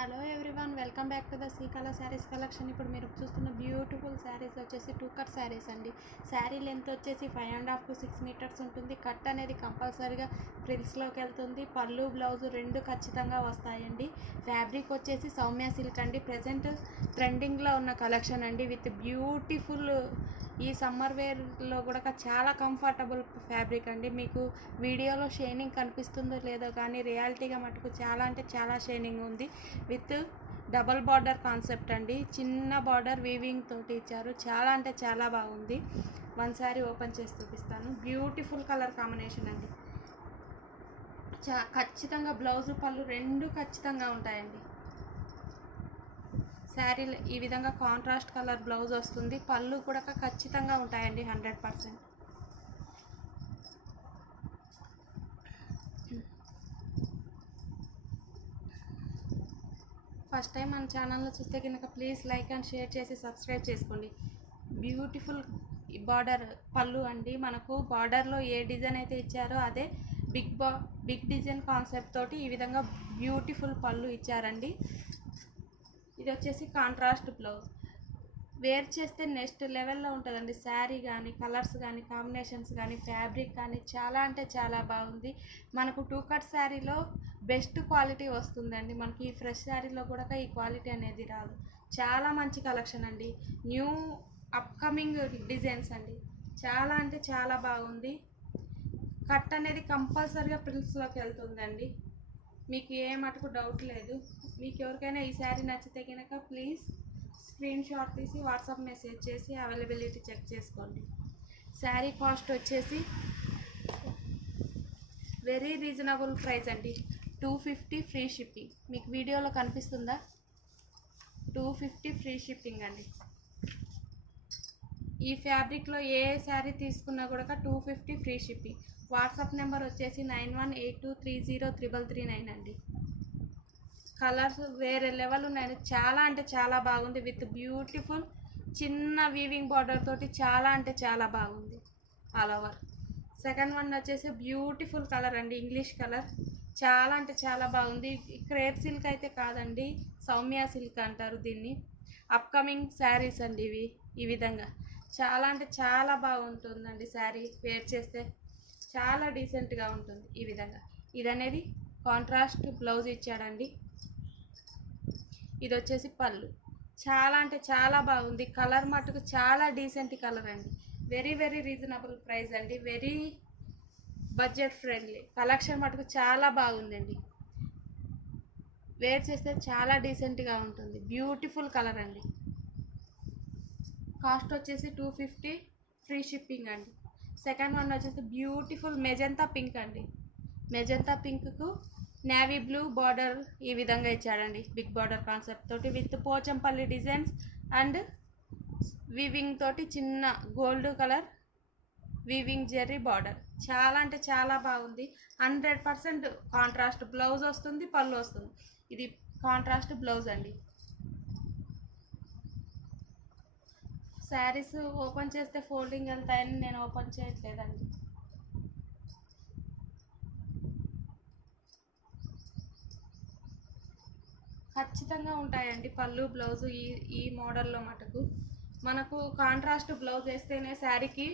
Hello everyone, welcome back to the Srikala saris collection. ఇప్పుడు మీరు చూస్తున్న బ్యూటిఫుల్ శారీస్ వచ్చేసి 2 కట్ శారీస్ అండి. శారీ లెంత్ వచ్చేసి 5.5 to 6 మీటర్స్ ఉంటుంది. కట్ అనేది కంపల్సరీగా ఫ్రిల్స్లోకి వెళ్తుంది. పళ్ళు బ్లౌజ్ రెండు ఖచ్చితంగా వస్తాయండి. ఫ్యాబ్రిక్ వచ్చేసి సౌమ్య సిల్క్ అండి. ప్రజెంట్ ట్రెండింగ్లో ఉన్న కలెక్షన్ అండి. విత్ బ్యూటిఫుల్ ఈ సమ్మర్ వేర్లో కూడా చాలా కంఫర్టబుల్ ఫ్యాబ్రిక్ అండి. మీకు వీడియోలో షైనింగ్ కనిపిస్తుందో లేదో కానీ రియాలిటీగా మటుకు చాలా అంటే చాలా షైనింగ్ ఉంది. విత్ డబల్ బార్డర్ కాన్సెప్ట్ అండి. చిన్న బార్డర్ వీవింగ్ తోటి ఇచ్చారు. చాలా అంటే చాలా బాగుంది. వన్ సారీ ఓపెన్ చేసి చూపిస్తాను. బ్యూటిఫుల్ కలర్ కాంబినేషన్ అండి. ఖచ్చితంగా బ్లౌజు పళ్ళు రెండు ఖచ్చితంగా ఉంటాయండి. శారీ ఈ విధంగా కాంట్రాస్ట్ కలర్ బ్లౌజ్ వస్తుంది. పళ్ళు కూడా ఖచ్చితంగా ఉంటాయండి 100%. ఫస్ట్ టైం మన ఛానల్ని చూస్తే కనుక ప్లీజ్ లైక్ అండ్ షేర్ చేసి సబ్స్క్రైబ్ చేసుకోండి. బ్యూటిఫుల్ బార్డర్ పళ్ళు అండి. మనకు బార్డర్లో ఏ డిజైన్ అయితే ఇచ్చారో అదే బిగ్ డిజైన్ కాన్సెప్ట్ తోటి ఈ విధంగా బ్యూటిఫుల్ పళ్ళు ఇచ్చారండి. ఇది వచ్చేసి కాంట్రాస్ట్ బ్లౌజ్. వేర్ చేస్తే నెక్స్ట్ లెవెల్లో ఉంటుందండి. శారీ కానీ కలర్స్ కానీ కాంబినేషన్స్ కానీ ఫ్యాబ్రిక్ కానీ చాలా అంటే చాలా బాగుంది. మనకు 2 కట్ శారీలో బెస్ట్ క్వాలిటీ వస్తుందండి. మనకి ఈ ఫ్రెష్ శారీలో కూడా ఈ క్వాలిటీ అనేది రాదు. చాలా మంచి కలెక్షన్ అండి. న్యూ అప్కమింగ్ డిజైన్స్ అండి. చాలా అంటే చాలా బాగుంది. కట్ అనేది కంపల్సరీగా ప్రిల్స్లోకి వెళ్తుందండి. మీకు ఏ మటుకు డౌట్ లేదు. మీకు ఎవరికైనా ఈ శారీ నచ్చితే కనుక ప్లీజ్ స్క్రీన్ షాట్ తీసి వాట్సాప్ మెసేజ్ చేసి అవైలబిలిటీ చెక్ చేసుకోండి. శారీ కాస్ట్ వచ్చేసి వెరీ రీజనబుల్ ప్రైస్ అండి. 250 ఫ్రీ షిప్పింగ్. మీకు వీడియోలో కనిపిస్తుందా? 250 ఫ్రీ షిప్పింగ్ అండి. ఈ ఫ్యాబ్రిక్లో ఏ శారీ తీసుకున్నా కూడా 250 ఫ్రీ షిప్పింగ్. వాట్సాప్ నెంబర్ వచ్చేసి 9182303339 అండి. కలర్స్ వేరే లెవెల్ ఉన్నాయండి. చాలా అంటే చాలా బాగుంది. విత్ బ్యూటిఫుల్ చిన్న వీవింగ్ బార్డర్ తోటి చాలా అంటే చాలా బాగుంది ఆల్ ఓవర్. సెకండ్ వన్ వచ్చేసి బ్యూటిఫుల్ కలర్ అండి. English colour. చాలా అంటే చాలా బాగుంది. క్రేప్ సిల్క్ అయితే కాదండి, సౌమ్య సిల్క్ అంటారు దీన్ని. అప్కమింగ్ శారీస్ అండి ఇవి. ఈ విధంగా చాలా అంటే చాలా బాగుంటుందండి. శారీ వేర్ చేస్తే చాలా డీసెంట్గా ఉంటుంది. ఈ విధంగా ఇది అనేది కాంట్రాస్ట్ బ్లౌజ్ ఇచ్చాడండి. ఇది వచ్చేసి పళ్ళు. చాలా అంటే చాలా బాగుంది. కలర్ మటుకు చాలా డీసెంట్ కలర్ అండి. వెరీ వెరీ రీజనబుల్ ప్రైస్ అండి. వెరీ బడ్జెట్ ఫ్రెండ్లీ కలెక్షన్ మటుకు చాలా బాగుందండి. వేర్ చేస్తే చాలా డీసెంట్గా ఉంటుంది. బ్యూటిఫుల్ కలర్ అండి. కాస్ట్ వచ్చేసి 250 ఫ్రీ షిప్పింగ్ అండి. సెకండ్ వన్ వచ్చేసి బ్యూటిఫుల్ మెజంతా పింక్ అండి. మెజంతా పింక్కు నేవీ బ్లూ బార్డర్ ఈ విధంగా ఇచ్చాడండి. బిగ్ బార్డర్ కాన్సెప్ట్ తోటి with Pochampally designs and weaving తోటి చిన్న gold colour weaving zari border. చాలా అంటే చాలా బాగుంది. 100% కాంట్రాస్ట్ బ్లౌజ్ వస్తుంది, పళ్ళు వస్తుంది. ఇది కాంట్రాస్ట్ బ్లౌజ్ అండి. శారీస్ ఓపెన్ చేస్తే ఫోల్డింగ్ వెళ్తాయని నేను ఓపెన్ చేయట్లేదండి. ఖచ్చితంగా ఉంటాయండి పళ్ళు బ్లౌజు ఈ మోడల్లో మటుకు. మనకు కాంట్రాస్ట్ బ్లౌజ్ వేస్తేనే శారీకి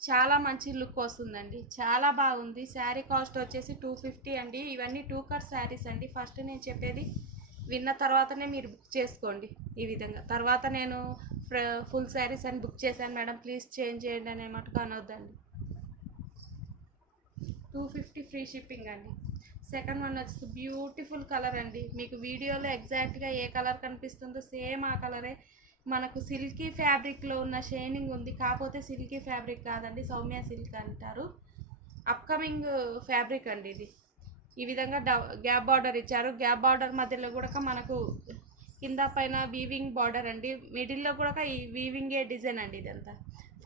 చాలా మంచి లుక్ వస్తుందండి. చాలా బాగుంది. శారీ కాస్ట్ వచ్చేసి 250 అండి. ఇవన్నీ 2 కట్ శారీస్ అండి. ఫస్ట్ నేను చెప్పేది విన్న తర్వాతనే మీరు బుక్ చేసుకోండి. ఈ విధంగా తర్వాత నేను ఫుల్ శారీస్ అని బుక్ చేశాను మేడం ప్లీజ్ చేంజ్ చేయండి అనే మటుకు అనొద్దండి. 250 ఫ్రీ షిప్పింగ్ అండి. సెకండ్ వన్ వచ్చి బ్యూటిఫుల్ కలర్ అండి. మీకు వీడియోలో ఎగ్జాక్ట్గా ఏ కలర్ కనిపిస్తుందో సేమ్ ఆ కలరే. మనకు సిల్కీ ఫ్యాబ్రిక్లో ఉన్న షైనింగ్ ఉంది. కాకపోతే సిల్కీ ఫ్యాబ్రిక్ కాదండి, సౌమ్య సిల్క్ అంటారు. అప్కమింగ్ ఫ్యాబ్రిక్ అండి ఇది. ఈ విధంగా గ్యాప్ బార్డర్ ఇచ్చారు. గ్యాప్ బార్డర్ మధ్యలో కూడా మనకు కింద పైన వీవింగ్ బార్డర్ అండి. మిడిల్లో కూడా ఈ వీవింగే డిజైన్ అండి. ఇదంతా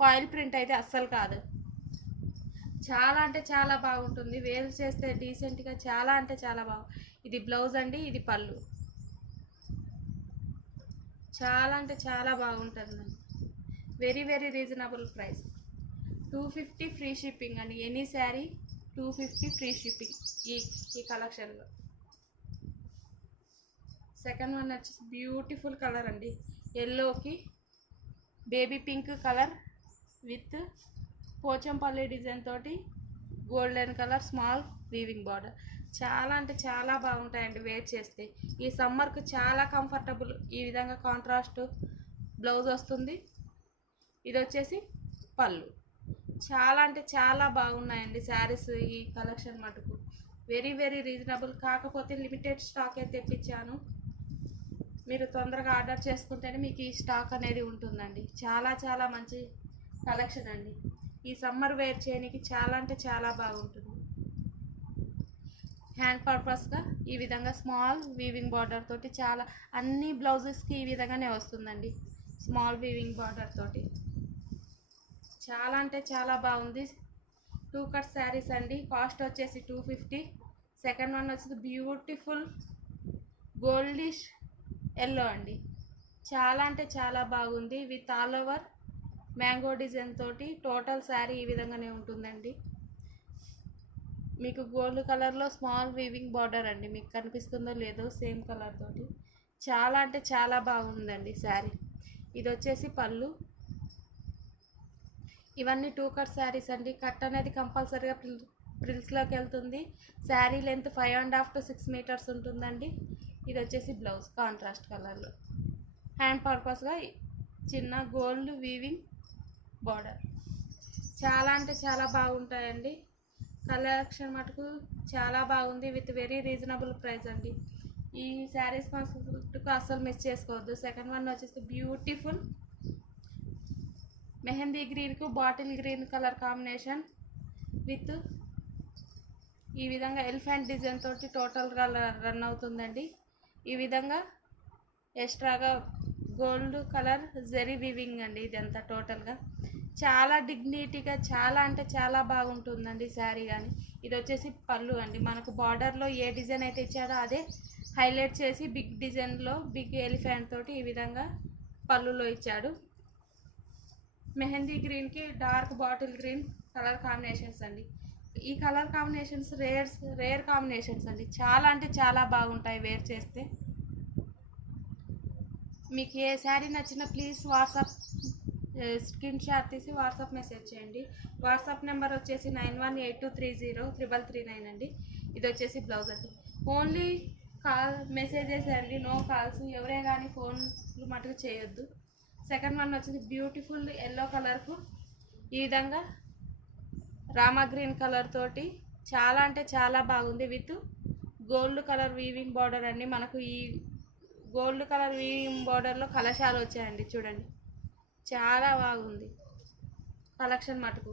ఫాయిల్ ప్రింట్ అయితే అస్సలు కాదు. చాలా అంటే చాలా బాగుంటుంది. వేర్ చేస్తే డీసెంట్గా చాలా అంటే చాలా బాగుంది. ఇది బ్లౌజ్ అండి, ఇది పళ్ళు. చాలా అంటే చాలా బాగుంటుంది. Very very reasonable price. 250 free shipping అండి. ఎనీ శారీ 250 ఫ్రీ షిప్పింగ్ ఈ కలెక్షన్లో. సెకండ్ వన్ వచ్చేసి బ్యూటిఫుల్ కలర్ అండి, ఎల్లోకి baby pink colour with Pochampally design తోటి golden colour small weaving border. చాలా అంటే చాలా బాగుంటాయండి వేర్ చేస్తే. ఈ సమ్మర్కు చాలా కంఫర్టబుల్. ఈ విధంగా కాంట్రాస్ట్ బ్లౌజ్ వస్తుంది. ఇది వచ్చేసి పళ్ళు. చాలా అంటే చాలా బాగున్నాయండి శారీస్. ఈ కలెక్షన్ మటుకు వెరీ వెరీ రీజనబుల్. కాకపోతే లిమిటెడ్ స్టాక్ అయితే తెప్పించాను. మీరు తొందరగా ఆర్డర్ చేసుకుంటేనే మీకు ఈ స్టాక్ అనేది ఉంటుందండి. చాలా చాలా మంచి కలెక్షన్ అండి. ఈ సమ్మర్ వేర్ చేయడానికి చాలా అంటే చాలా బాగుంటుంది. హ్యాండ్ పర్పస్గా ఈ విధంగా స్మాల్ వీవింగ్ బార్డర్ తోటి చాలా అన్ని బ్లౌజెస్కి ఈ విధంగానే వస్తుందండి. స్మాల్ వీవింగ్ బార్డర్ తోటి చాలా అంటే చాలా బాగుంది. 2 కట్ శారీస్ అండి. కాస్ట్ వచ్చేసి 250. సెకండ్ వన్ వచ్చేసి బ్యూటిఫుల్ గోల్డిష్ ఎల్లో అండి. చాలా అంటే చాలా బాగుంది. With all over mango design తోటి టోటల్ శారీ ఈ విధంగానే ఉంటుందండి. మీకు గోల్డ్ కలర్లో స్మాల్ వీవింగ్ బార్డర్ అండి. మీకు కనిపిస్తుందో లేదో సేమ్ కలర్ తోటి చాలా అంటే చాలా బాగుందండి శారీ. ఇది వచ్చేసి పళ్ళు. ఇవన్నీ 2 కట్ శారీస్ అండి. కట్ అనేది కంపల్సరీగా ప్రిల్స్లోకి వెళ్తుంది. శారీ లెంత్ 5.5 to 6 మీటర్స్ ఉంటుందండి. ఇది వచ్చేసి బ్లౌజ్ కాంట్రాస్ట్ కలర్లో. హ్యాండ్ పర్పస్గా చిన్న గోల్డ్ వీవింగ్ బార్డర్. చాలా అంటే చాలా బాగుంటాయండి. కలెక్షన్ మటుకు చాలా బాగుంది. విత్ వెరీ రీజనబుల్ ప్రైస్ అండి. ఈ శారీస్ మటుకు అస్సలు మిస్ చేసుకోవద్దు. సెకండ్ వన్ వచ్చేసి బ్యూటిఫుల్ మెహందీ గ్రీన్కు bottle green colour combination with ఈ విధంగా ఎలిఫెంట్ డిజైన్ తోటి టోటల్గా రన్ అవుతుందండి. ఈ విధంగా ఎక్స్ట్రాగా గోల్డ్ కలర్ జెరీ వీవింగ్ అండి. ఇదంతా టోటల్గా చాలా డిగ్నిటీగా చాలా అంటే చాలా బాగుంటుందండి శారీ. కానీ ఇది వచ్చేసి పళ్ళు అండి. మనకు బార్డర్లో ఏ డిజైన్ అయితే ఇచ్చాడో అదే హైలైట్ చేసి బిగ్ డిజైన్లో బిగ్ ఎలిఫెంట్ తోటి ఈ విధంగా పళ్ళులో ఇచ్చాడు. మెహందీ గ్రీన్కి dark bottle green colour combinations అండి. ఈ కలర్ కాంబినేషన్స్ రేర్ కాంబినేషన్స్ అండి. చాలా అంటే చాలా బాగుంటాయి వేర్ చేస్తే. మీకు ఏ శారీ నచ్చినా ప్లీజ్ వాట్సాప్ స్క్రీన్ షాట్ తీసి వాట్సాప్ మెసేజ్ చేయండి. వాట్సాప్ నెంబర్ వచ్చేసి 9182303339 అండి. ఇది వచ్చేసి బ్లౌజ్ అండి. ఓన్లీ కాల్ మెసేజెస్ అండి, నో కాల్స్. ఎవరే కానీ ఫోన్లు మటుకు చేయొద్దు. సెకండ్ వన్ వచ్చేసి బ్యూటిఫుల్ ఎల్లో కలర్కు ఈ విధంగా రామా గ్రీన్ కలర్ తోటి చాలా అంటే చాలా బాగుంది. With gold colour weaving border అండి. మనకు ఈ గోల్డ్ కలర్ వీవింగ్ బార్డర్లో కలశాలు వచ్చాయండి. చూడండి చాలా బాగుంది కలెక్షన్ మటుకు.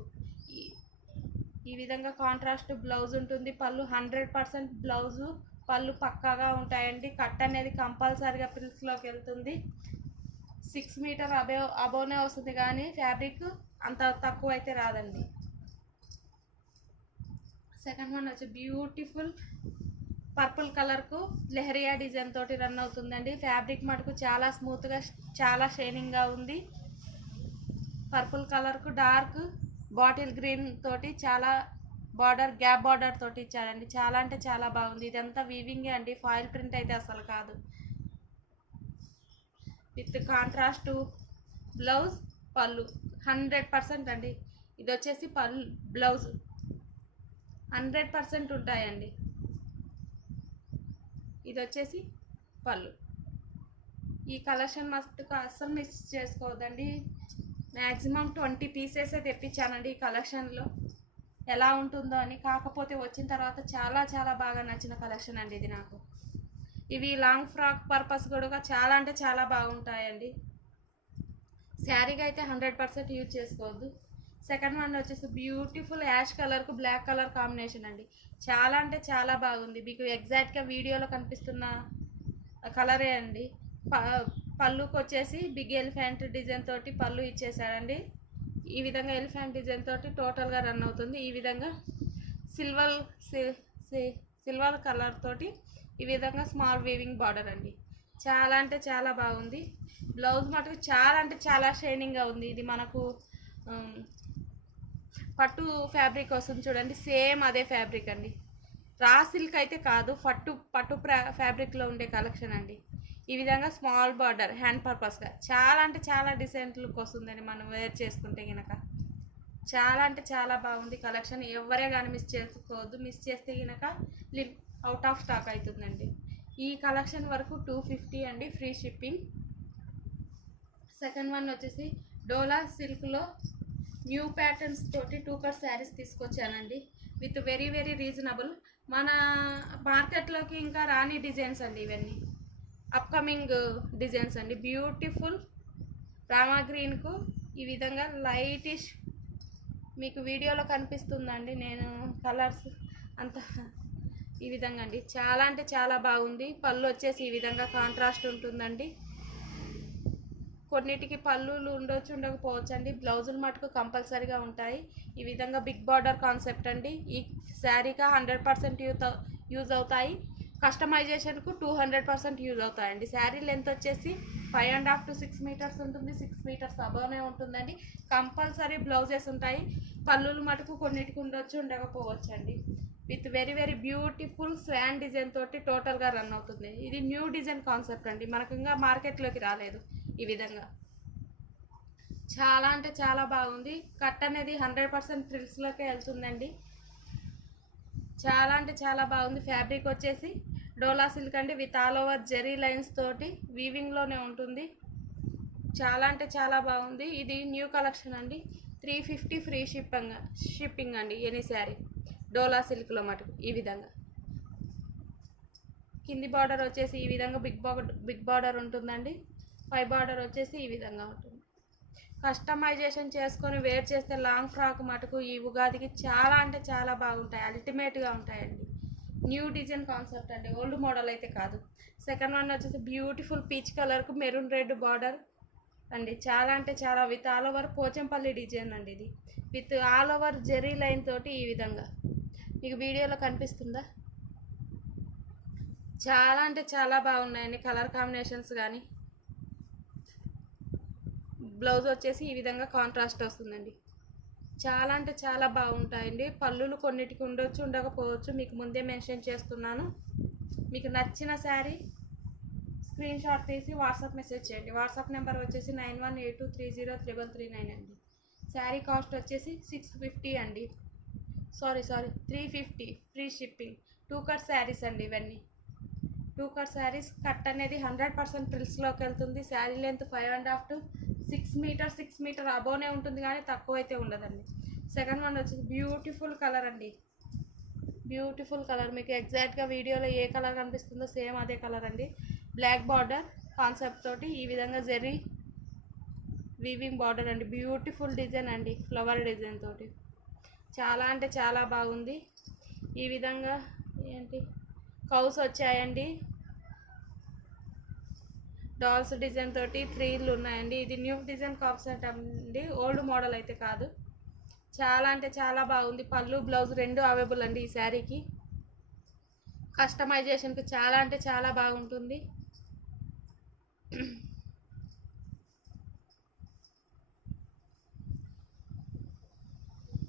ఈ విధంగా కాంట్రాస్ట్ బ్లౌజ్ ఉంటుంది. పళ్ళు 100% బ్లౌజు పళ్ళు పక్కాగా ఉంటాయండి. కట్ అనేది కంపల్సరీగా ప్రిల్స్లోకి వెళ్తుంది. 6 మీటర్ అబోనే వస్తుంది కానీ ఫ్యాబ్రిక్ అంత తక్కువ అయితే రాదండి. సెకండ్ వన్ వచ్చి బ్యూటిఫుల్ పర్పుల్ కలర్కు లెహరియా డిజైన్ తోటి రన్ అవుతుందండి. ఫ్యాబ్రిక్ మటుకు చాలా స్మూత్గా చాలా షైనింగ్గా ఉంది. పర్పుల్ కలర్కు డార్క్ బాటిల్ గ్రీన్ తోటి చాలా బార్డర్ గ్యాప్ బార్డర్ తోటి ఇచ్చారండి. చాలా అంటే చాలా బాగుంది. ఇదంతా వీవింగే అండి, ఫాయిల్ ప్రింట్ అయితే అసలు కాదు. విత్ కాంట్రాస్ట్ బ్లౌజ్ పళ్ళు 100% అండి. ఇది వచ్చేసి పళ్ళు బ్లౌజ్ 100% ఉంటాయండి. ఇది వచ్చేసి పళ్ళు. ఈ కలెక్షన్ మస్తుకు అస్సలు మిస్ చేసుకోవద్దండి. మ్యాక్సిమం 20 పీసెసే తెప్పించానండి ఈ కలెక్షన్లో. ఎలా ఉంటుందో అని. కాకపోతే వచ్చిన తర్వాత చాలా చాలా బాగా నచ్చిన కలెక్షన్ అండి ఇది నాకు. ఇవి లాంగ్ ఫ్రాక్ పర్పస్ కూడా చాలా అంటే చాలా బాగుంటాయండి. శారీగా అయితే 100% యూజ్ చేసుకోవద్దు. సెకండ్ వన్ వచ్చేసి బ్యూటిఫుల్ యాష్ కలర్కు బ్లాక్ కలర్ కాంబినేషన్ అండి. చాలా అంటే చాలా బాగుంది. మీకు ఎగ్జాక్ట్గా వీడియోలో కనిపిస్తున్న కలరే అండి. పళ్ళుకి వచ్చేసి బిగ్ ఎలిఫెంట్ డిజైన్ తోటి పళ్ళు ఇచ్చేసాడండి. ఈ విధంగా ఎలిఫెంట్ డిజైన్ తోటి టోటల్గా రన్ అవుతుంది. ఈ విధంగా సిల్వర్ కలర్ తోటి ఈ విధంగా స్మాల్ వీవింగ్ బార్డర్ అండి. చాలా అంటే చాలా బాగుంది. బ్లౌజ్ మటుకు చాలా అంటే చాలా షైనింగ్గా ఉంది. ఇది మనకు పట్టు ఫ్యాబ్రిక్ వస్తుంది చూడండి, సేమ్ అదే ఫ్యాబ్రిక్ అండి. రా సిల్క్ అయితే కాదు, పట్టు ఫ్యాబ్రిక్లో ఉండే కలెక్షన్ అండి. ఈ విధంగా స్మాల్ బార్డర్ హ్యాండ్ పర్పస్గా చాలా అంటే చాలా డిసెంట్ లుక్ వస్తుందండి మనం వేర్ చేసుకుంటే కనుక. చాలా అంటే చాలా బాగుంది కలెక్షన్. ఎవరే కానీ మిస్ చేసుకోవద్దు. మిస్ చేస్తే కనుక అవుట్ ఆఫ్ స్టాక్ అవుతుందండి. ఈ కలెక్షన్ వరకు 250 అండి, ఫ్రీ షిప్పింగ్. సెకండ్ వన్ వచ్చేసి డోలా సిల్క్లో న్యూ ప్యాటర్న్స్ తోటి 2 కట్ శారీస్ తీసుకొచ్చానండి. With very very reasonable. మన మార్కెట్లోకి ఇంకా రాని డిజైన్స్ అండి ఇవన్నీ. అప్కమింగ్ డిజైన్స్ అండి. బ్యూటిఫుల్ రామా గ్రీన్కు ఈ విధంగా లైటిష్ మీకు వీడియోలో కనిపిస్తుందండి. నేను కలర్స్ అంత ఈ విధంగా అండి. చాలా అంటే చాలా బాగుంది. పళ్ళు వచ్చేసి ఈ విధంగా కాంట్రాస్ట్ ఉంటుందండి. కొన్నిటికి పళ్ళులు ఉండొచ్చు, ఉండకపోవచ్చు అండి. బ్లౌజులు మటుకు కంపల్సరీగా ఉంటాయి. ఈ విధంగా బిగ్ బార్డర్ కాన్సెప్ట్ అండి. ఈ శారీగా 100% యూజ్ అవుతాయి. కస్టమైజేషన్కు 200% యూజ్ అవుతాయండి. శారీ లెంత్ వచ్చేసి 5.5 to 6 మీటర్స్ ఉంటుంది. 6 మీటర్స్ అబవ్నే ఉంటుందండి. కంపల్సరీ బ్లౌజెస్ ఉంటాయి. పళ్ళులు మటుకు కొన్నిటికి ఉండొచ్చు, ఉండకపోవచ్చు అండి. With very very beautiful Schwann design తోటి టోటల్గా రన్ అవుతుంది. ఇది న్యూ డిజైన్ కాన్సెప్ట్ అండి. మనకు ఇంకా మార్కెట్లోకి రాలేదు. ఈ విధంగా చాలా అంటే చాలా బాగుంది. కట్ అనేది 100% ఫ్రిల్స్లోకే వెళ్తుందండి. చాలా అంటే చాలా బాగుంది. ఫ్యాబ్రిక్ వచ్చేసి డోలా సిల్క్ అండి. With all over zari lines తోటి వీవింగ్లోనే ఉంటుంది. చాలా అంటే చాలా బాగుంది. ఇది న్యూ కలెక్షన్ అండి. 350 ఫ్రీ షిప్పింగ్ అండి. ఎనీ శారీ డోలా సిల్క్లో మటుకు ఈ విధంగా. కింది బార్డర్ వచ్చేసి ఈ విధంగా బిగ్ బార్డర్ ఉంటుందండి. పై బార్డర్ వచ్చేసి ఈ విధంగా ఉంటుంది. కస్టమైజేషన్ చేసుకొని వేర్ చేస్తే లాంగ్ ఫ్రాక్ మటుకు ఈ ఉగాదికి చాలా అంటే చాలా బాగుంటాయి. అల్టిమేట్గా ఉంటాయండి. న్యూ డిజైన్ కాన్సెప్ట్ అండి. ఓల్డ్ మోడల్ అయితే కాదు. సెకండ్ వన్ వచ్చేసి బ్యూటిఫుల్ పీచ్ కలర్కు మెరూన్ రెడ్ బార్డర్ అండి. చాలా అంటే చాలా with all over Pochampally design అండి. ఇది విత్ ఆల్ ఓవర్ జెరీ లైన్ తోటి ఈ విధంగా మీకు వీడియోలో కనిపిస్తుందా? చాలా అంటే చాలా బాగున్నాయండి. కలర్ కాంబినేషన్స్ కానీ. బ్లౌజ్ వచ్చేసి ఈ విధంగా కాంట్రాస్ట్ వస్తుందండి. చాలా అంటే చాలా బాగుంటాయండి. పళ్ళులు కొన్నిటికి ఉండొచ్చు, ఉండకపోవచ్చు. మీకు ముందే మెన్షన్ చేస్తున్నాను. మీకు నచ్చిన శారీ స్క్రీన్ షాట్ తీసి వాట్సాప్ మెసేజ్ చేయండి. వాట్సాప్ నెంబర్ వచ్చేసి 9182303339 అండి. శారీ కాస్ట్ వచ్చేసి 650 అండి. Sorry 350 free shipping. 2 cut saris అండి ఇవన్నీ. 2 కట్ శారీస్. కట్ అనేది 100% ఫ్రిల్స్లోకి వెళ్తుంది. Sari length 5.5 to 6 metres. 6 metre అబోనే ఉంటుంది కానీ తక్కువ అయితే ఉండదండి. సెకండ్ వన్ వచ్చేసి బ్యూటిఫుల్ కలర్ అండి. Beautiful colour. మీకు ఎగ్జాక్ట్గా వీడియోలో ఏ కలర్ కనిపిస్తుందో సేమ్ అదే కలర్ అండి. బ్లాక్ బార్డర్ కాన్సెప్ట్ తోటి ఈ విధంగా జెరీ వీవింగ్ బార్డర్ అండి. బ్యూటిఫుల్ డిజైన్ అండి. ఫ్లవర్ డిజైన్ తోటి చాలా అంటే చాలా బాగుంది. ఈ విధంగా ఏంటి కౌస్ వచ్చాయండి. డాల్స్ డిజైన్ తోటి ఫ్రీలు ఉన్నాయండి. ఇది న్యూ డిజైన్ కాన్సెప్ట్ అండి. ఓల్డ్ మోడల్ అయితే కాదు. చాలా అంటే చాలా బాగుంది. పళ్ళు బ్లౌజ్ రెండు అవైలబుల్ అండి ఈ శారీకి. కస్టమైజేషన్కి చాలా అంటే చాలా బాగుంటుంది.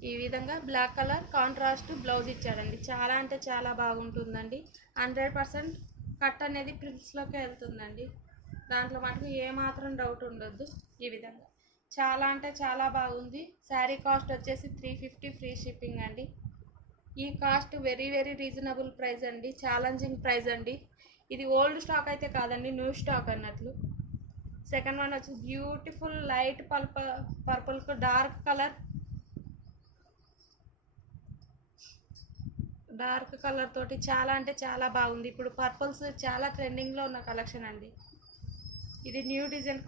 ఈ విధంగా బ్లాక్ కలర్ కాంట్రాస్ట్ బ్లౌజ్ ఇచ్చాడండి. చాలా అంటే చాలా బాగుంటుందండి. 100% కట్ అనేది ప్రిల్స్లోకి వెళ్తుందండి. దాంట్లో మటుకు ఏమాత్రం డౌట్ ఉండొద్దు. ఈ విధంగా చాలా అంటే చాలా బాగుంది. శారీ కాస్ట్ వచ్చేసి 350 ఫ్రీ షిప్పింగ్ అండి. ఈ cost very very reasonable price అండి. ఛాలెంజింగ్ ప్రైస్ అండి. ఇది ఓల్డ్ స్టాక్ అయితే కాదండి, న్యూ స్టాక్ అన్నట్లు. సెకండ్ వన్ వచ్చి బ్యూటిఫుల్ లైట్ పర్పుల్కు డార్క్ కలర్ తోటి చాలా అంటే చాలా బాగుంది. ఇప్పుడు పర్పుల్స్ చాలా ట్రెండింగ్లో ఉన్న కలెక్షన్ అండి. ఇది న్యూ డిజైన్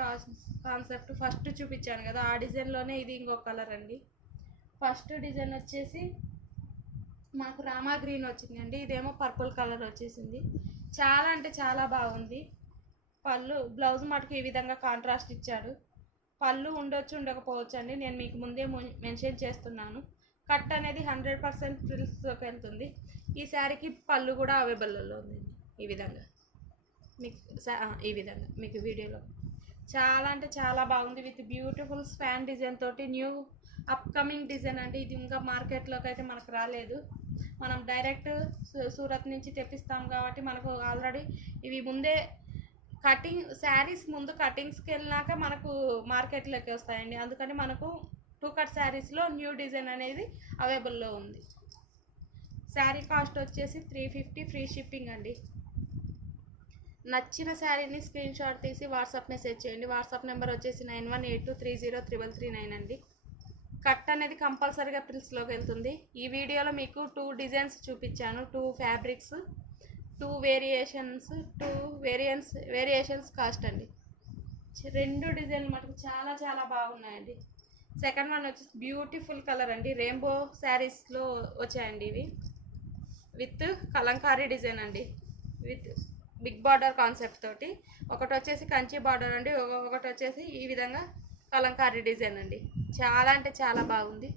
కాన్సెప్ట్. ఫస్ట్ చూపించాను కదా ఆ డిజైన్లోనే ఇది ఇంకొక కలర్ అండి. ఫస్ట్ డిజైన్ వచ్చేసి మాకు రామా గ్రీన్ వచ్చిందండి. ఇదేమో పర్పుల్ కలర్ వచ్చేసింది. చాలా అంటే చాలా బాగుంది. పళ్ళు బ్లౌజ్ మటుకు ఈ విధంగా కాంట్రాస్ట్ ఇచ్చాడు. పళ్ళు ఉండొచ్చు, ఉండకపోవచ్చు అండి. నేను మీకు ముందే మెన్షన్ చేస్తున్నాను. కట్ అనేది 100% ఫ్రిల్స్లోకి వెళ్తుంది. ఈ శారీకి పళ్ళు కూడా అవైలబుల్లో ఉందండి. ఈ విధంగా మీకు వీడియోలో చాలా అంటే చాలా బాగుంది. విత్ బ్యూటిఫుల్ స్పాన్ డిజైన్ తోటి న్యూ అప్కమింగ్ డిజైన్ అండి. ఇది ఇంకా మార్కెట్లోకి అయితే మనకు రాలేదు. మనం డైరెక్ట్ సూరత్ నుంచి తెప్పిస్తాం కాబట్టి మనకు ఆల్రెడీ ఇవి ముందే శారీస్ ముందు కటింగ్స్కి వెళ్ళినాక మనకు మార్కెట్లోకి వస్తాయండి. అందుకని మనకు 2 కట్ శారీస్లో న్యూ డిజైన్ అనేది అవైలబుల్లో ఉంది. శారీ కాస్ట్ వచ్చేసి 350 ఫ్రీ షిప్పింగ్ అండి. నచ్చిన శారీని స్క్రీన్ షాట్ తీసి వాట్సాప్ మెసేజ్ చేయండి. వాట్సాప్ నెంబర్ వచ్చేసి 9182303339 అండి. కట్ అనేది కంపల్సరీగా ప్రిల్స్లోకి వెళ్తుంది. ఈ వీడియోలో మీకు 2 డిజైన్స్ చూపించాను, 2 ఫ్యాబ్రిక్స్, 2 వేరియేషన్స్ కాస్ట్ అండి. 2 డిజైన్లు మటుకు చాలా చాలా బాగున్నాయండి. సెకండ్ వన్ వచ్చేసి బ్యూటిఫుల్ కలర్ అండి. రెయిన్బో శారీస్లో వచ్చాయండి ఇవి, విత్ కలంకారీ డిజైన్ అండి, విత్ బిగ్ బార్డర్ కాన్సెప్ట్ తోటి. ఒకటి వచ్చేసి కంచి బార్డర్ అండి, ఒకటి వచ్చేసి ఈ విధంగా కలంకారీ డిజైన్ అండి. చాలా అంటే చాలా బాగుంది.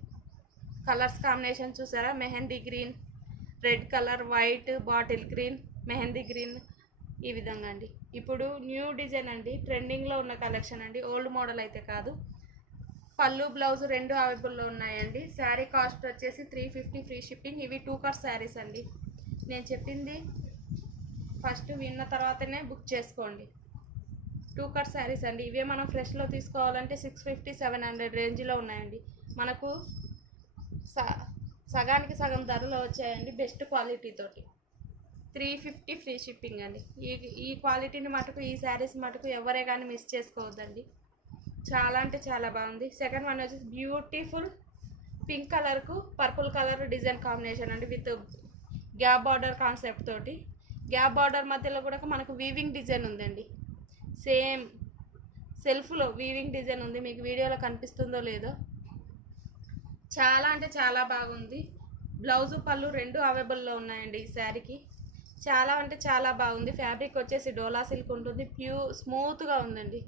కలర్స్ కాంబినేషన్ చూసారా? Mehndi green, red colour, white, bottle green, mehndi green, ఈ విధంగా అండి. ఇప్పుడు న్యూ డిజైన్ అండి, ట్రెండింగ్లో ఉన్న కలెక్షన్ అండి, ఓల్డ్ మోడల్ అయితే కాదు. పళ్ళు బ్లౌజ్ 2 అవైలబుల్లో ఉన్నాయండి. శారీ కాస్ట్ వచ్చేసి 350 ఫ్రీ షిప్పింగ్. ఇవి 2 కట్ శారీస్ అండి. నేను చెప్పింది ఫస్ట్ విన్న తర్వాతనే బుక్ చేసుకోండి. 2 కట్ శారీస్ అండి. ఇవే మనం ఫ్రెష్లో తీసుకోవాలంటే 650-700 రేంజ్లో ఉన్నాయండి. మనకు సగానికి సగం ధరలో వచ్చాయండి, బెస్ట్ క్వాలిటీ తోటి. 350 ఫ్రీ షిప్పింగ్ అండి. ఈ క్వాలిటీని మటుకు, ఈ శారీస్ మటుకు ఎవరే కానీ మిస్ చేసుకోవద్దండి. చాలా అంటే చాలా బాగుంది. సెకండ్ వన్ వచ్చేసి బ్యూటిఫుల్ పింక్ కలర్కు పర్పుల్ కలర్ డిజైన్ కాంబినేషన్ అండి, విత్ గ్యాప్ బార్డర్ కాన్సెప్ట్ తోటి. గ్యాప్ బార్డర్ మధ్యలో కూడా మనకు వీవింగ్ డిజైన్ ఉందండి. సేమ్ సెల్ఫ్లో వీవింగ్ డిజైన్ ఉంది. మీకు వీడియోలో కనిపిస్తుందో లేదో. చాలా అంటే చాలా బాగుంది. బ్లౌజు పళ్ళు 2 అవైలబుల్లో ఉన్నాయండి ఈ శారీకి. చాలా అంటే చాలా బాగుంది. ఫ్యాబ్రిక్ వచ్చేసి డోలా సిల్క్ ఉంటుంది. స్మూత్గా ఉందండి.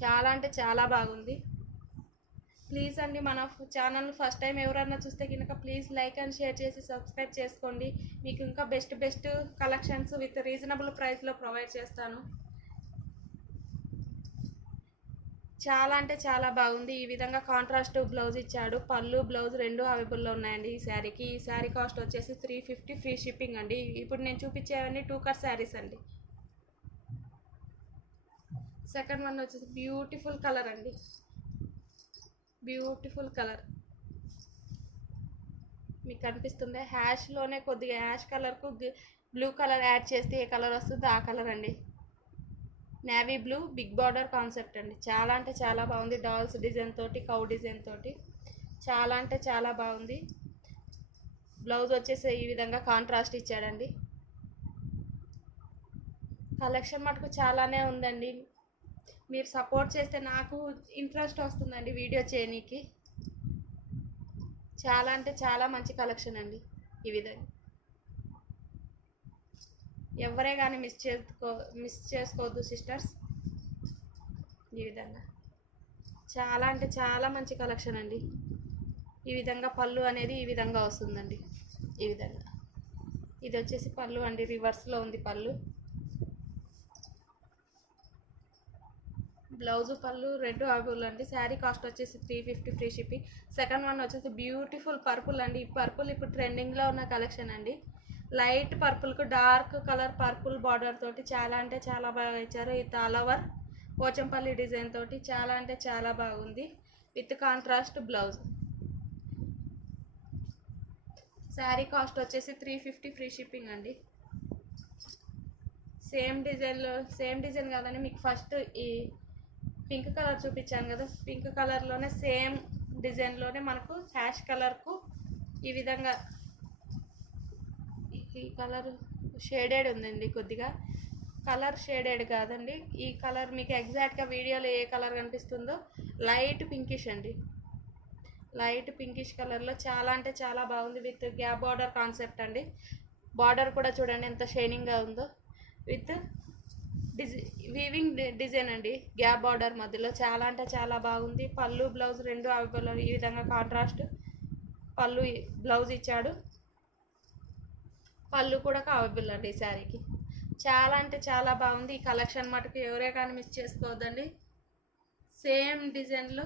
చాలా అంటే చాలా బాగుంది. ప్లీజ్ అండి, మన ఛానల్ ఫస్ట్ టైం ఎవరన్నా చూస్తే కనుక ప్లీజ్ లైక్ అండ్ షేర్ చేసి సబ్స్క్రైబ్ చేసుకోండి. మీకు ఇంకా బెస్ట్ కలెక్షన్స్ విత్ రీజనబుల్ ప్రైస్లో ప్రొవైడ్ చేస్తాను. చాలా అంటే చాలా బాగుంది. ఈ విధంగా కాంట్రాస్ట్ బ్లౌజ్ ఇచ్చాడు. పళ్ళు బ్లౌజ్ 2 అవైలబుల్లో ఉన్నాయండి ఈ శారీకి. ఈ శారీ కాస్ట్ వచ్చేసి 350 ఫ్రీ షిప్పింగ్ అండి. ఇప్పుడు నేను చూపించేవన్నీ 2 కట్ శారీస్ అండి. సెకండ్ వన్ వచ్చేసి బ్యూటిఫుల్ కలర్ అండి. బ్యూటిఫుల్ కలర్ మీకు కనిపిస్తుంది. హ్యాష్లోనే కొద్దిగా హ్యాష్ కలర్కు బ్లూ కలర్ యాడ్ చేస్తే ఏ కలర్ వస్తుందో ఆ కలర్ అండి. Navy blue big border concept అండి. చాలా అంటే చాలా బాగుంది. డాల్స్ డిజైన్ తోటి, కౌ డిజైన్ తోటి చాలా అంటే చాలా బాగుంది. బ్లౌజ్ వచ్చేసి ఈ విధంగా కాంట్రాస్ట్ ఇచ్చాడండి. కలెక్షన్ మటుకు చాలానే ఉందండి. మీరు సపోర్ట్ చేస్తే నాకు ఇంట్రెస్ట్ వస్తుందండి వీడియో చేయనీకి. చాలా అంటే చాలా మంచి కలెక్షన్ అండి. ఈ విధంగా ఎవరే కానీ మిస్ చేసుకోవద్దు సిస్టర్స్. ఈ విధంగా చాలా అంటే చాలా మంచి కలెక్షన్ అండి. ఈ విధంగా పళ్ళు అనేది ఈ విధంగా వస్తుందండి. ఈ విధంగా ఇది వచ్చేసి పళ్ళు అండి, రివర్స్లో ఉంది పళ్ళు. బ్లౌజు పళ్ళు 2 అవైలబుల్ అండి. శారీ కాస్ట్ వచ్చేసి 350 ఫ్రీ షిప్పింగ్. సెకండ్ వన్ వచ్చేసి బ్యూటిఫుల్ పర్పుల్ అండి. ఈ పర్పుల్ ఇప్పుడు ట్రెండింగ్లో ఉన్న కలెక్షన్ అండి. లైట్ పర్పుల్కు డార్క్ కలర్ పర్పుల్ బార్డర్ తోటి చాలా అంటే చాలా బాగా ఇచ్చారు. ఈ ఆల్ ఓవర్ పోచంపల్లి డిజైన్ తోటి చాలా అంటే చాలా బాగుంది, with contrast blouse. Sari cost వచ్చేసి 350 ఫ్రీ షిప్పింగ్ అండి. సేమ్ డిజైన్ కాదని మీకు ఫస్ట్ ఈ పింక్ కలర్ చూపించాను కదా, పింక్ కలర్లోనే సేమ్ డిజైన్లోనే మనకు హ్యాష్ కలర్కు ఈ విధంగా ఈ కలర్ షేడెడ్ ఉందండి. కొద్దిగా కలర్ షేడెడ్ కాదండి, ఈ కలర్ మీకు ఎగ్జాక్ట్గా వీడియోలో ఏ కలర్ కనిపిస్తుందో లైట్ పింకిష్ అండి. లైట్ పింకిష్ కలర్లో చాలా అంటే చాలా బాగుంది, విత్ గ్యాప్ బార్డర్ కాన్సెప్ట్ అండి. బార్డర్ కూడా చూడండి ఎంత షైనింగ్గా ఉందో, విత్ వీవింగ్ డిజైన్ అండి. గ్యాప్ బార్డర్ మధ్యలో చాలా అంటే చాలా బాగుంది. పళ్ళు బ్లౌజ్ 2 అవైలబుల్. ఈ విధంగా కాంట్రాస్ట్ పళ్ళు బ్లౌజ్ ఇచ్చాడు. పళ్ళు కూడా అవైలబుల్ అండి ఈ శారీకి. చాలా అంటే చాలా బాగుంది. ఈ కలెక్షన్ మటుకు ఎవరే కానీ మిస్ చేసుకోవద్దండి. సేమ్ డిజైన్లో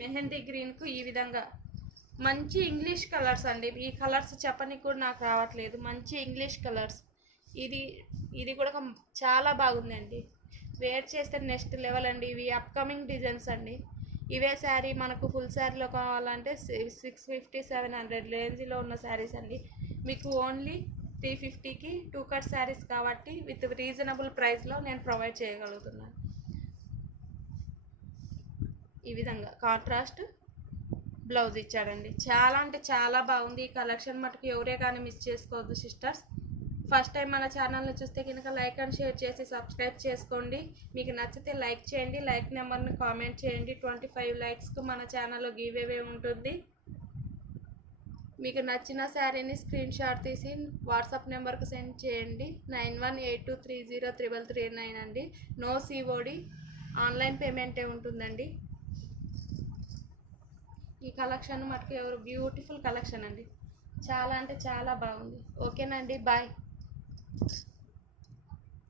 మెహందీ గ్రీన్కు ఈ విధంగా మంచి ఇంగ్లీష్ కలర్స్ అండి. ఈ కలర్స్ చెప్పనికి కూడా నాకు రావట్లేదు. మంచి ఇంగ్లీష్ కలర్స్. ఇది ఇది కూడా చాలా బాగుందండి. వేర్ చేస్తే నెక్స్ట్ లెవెల్ అండి. ఇవి అప్కమింగ్ డిజైన్స్ అండి. ఇవే శారీ మనకు ఫుల్ శారీలో కావాలంటే 650 700 రేంజ్లో ఉన్న శారీస్ అండి. మీకు ఓన్లీ 350కి 2 కట్ శారీస్ కాబట్టి విత్ రీజనబుల్ ప్రైస్లో నేను ప్రొవైడ్ చేయగలుగుతున్నాను. ఈ విధంగా కాంట్రాస్ట్ బ్లౌజ్ ఇచ్చాడండి. చాలా అంటే చాలా బాగుంది. ఈ కలెక్షన్ మటుకు ఎవరే కానీ మిస్ చేసుకోవద్దు సిస్టర్స్. ఫస్ట్ టైం మన ఛానల్ని చూస్తే కనుక లైక్ అండ్ షేర్ చేసి సబ్స్క్రైబ్ చేసుకోండి. మీకు నచ్చితే లైక్ చేయండి. లైక్ నెంబర్ని కామెంట్ చేయండి. 25 లైక్స్కు మన ఛానల్లో గివ్ అవే ఉంటుంది. మీకు నచ్చిన శారీని స్క్రీన్ షాట్ తీసి వాట్సాప్ నెంబర్కి సెండ్ చేయండి. 9182303339 అండి. నో సిఓడి, ఆన్లైన్ పేమెంటే ఉంటుందండి. ఈ కలెక్షన్ మటుకు ఎవరు బ్యూటిఫుల్ కలెక్షన్ అండి. చాలా అంటే చాలా బాగుంది. ఓకేనండి, బాయ్.